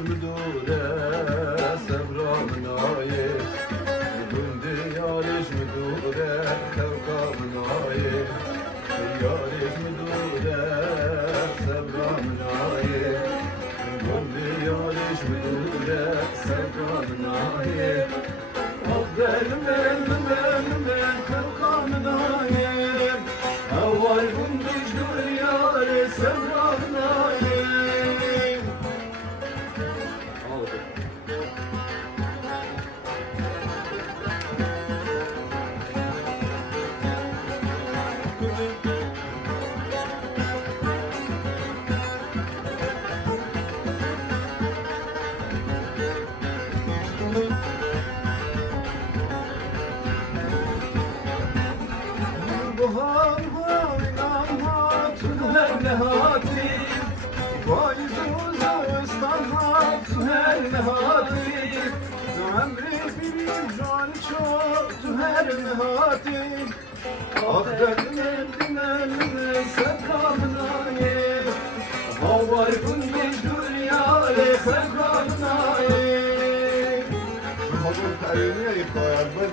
مدوره سبرامنایه گندی یارش مدوره توکامنایه یارش مدوره سبرامنایه گندی یارش مدوره سبرامنایه أفضل من توكامنایه أول گندش دور یار سبرامنایه Bahar oynanhatın her nehati Faiz uzastanhatın her nehati Ömrü bir can çoktu her nehati Affedilmediğine sekamnaye Havar kundiş dünyale sekamnaye Hamur kariyeniye yıkayar ben